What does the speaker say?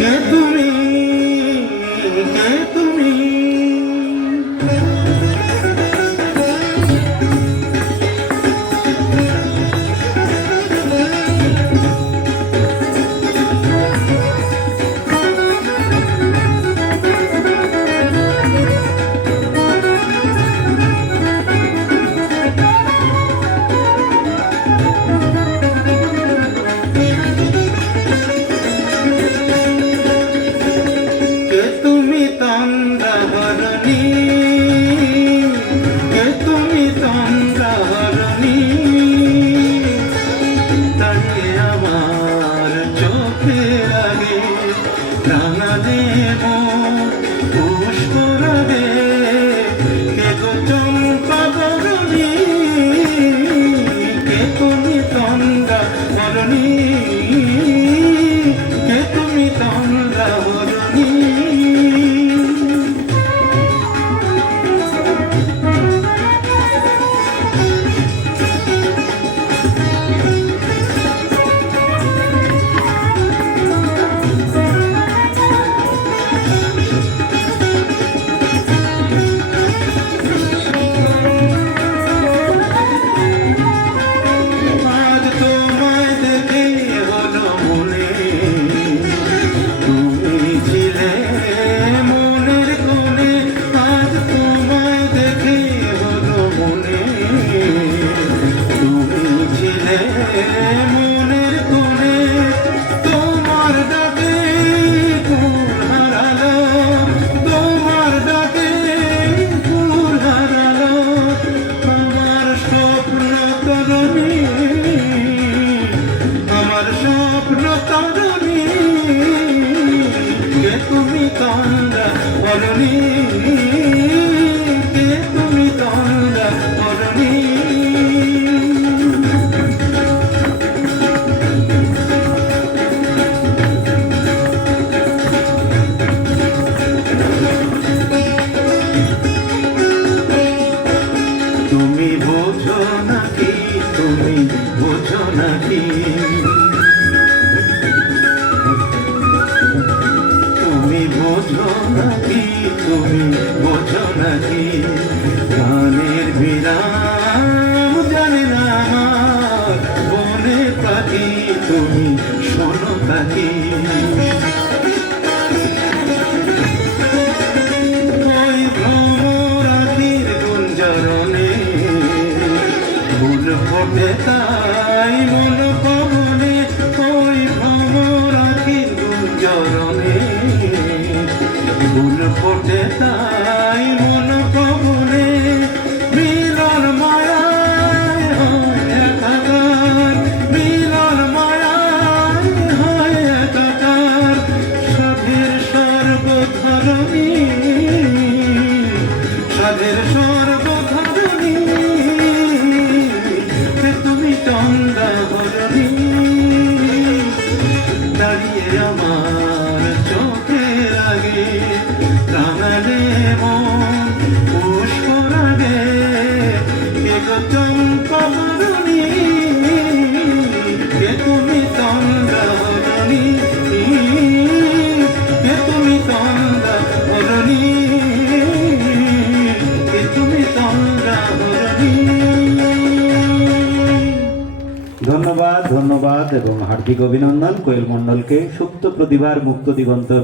কে তুমি, কে তুমি? মনের কোণে তোমার ডাকে ফুল হারালো, তোমার ডাকে ফুল হারালো আমার স্বপ্ন তরুণী, আমার স্বপ্ন তরুণী। কে তুমি তন্দ্রা অরুণী, কে তুমি তন্দ্রা অরুণী? তুমি বোঝো নাকি, তুমি বোঝো নাকি, তুমি বোঝো নাকি, তুমি বোঝো নাকি? গানের বিরাম জানে না আমার বনে পাখি, তুমি শোনো পাখি। ওই ভ্রমরাখির গুঞ্জরণে ফুল ফোটে তাই মন পবনে, ওই ভ্রমরাখির গুঞ্জরণে ফুল ফোটে তাই মন পবনে। মিলন মায়ায় হয় একাকার, মিলন মায়ায় হয় একাকার সাধের সর্বধরণী, সাধের সর্বধরণী। তুমি চন্দা হরণী, দাঁড়িয়ে আমার চোখের আগে রাঙালে মন পুষ্পর আগে। কে গো চম্পা হরণী, কে তুমি চন্দা হরণী, কে তুমি চন্দা হরণী, কে তুমি চন্দা হরণী। ধন্যবাদ, ধন্যবাদ এবং হার্দিক অভিনন্দন কোয়েল মণ্ডলকে। সুপ্ত প্রতিভার মুক্ত দিগন্তর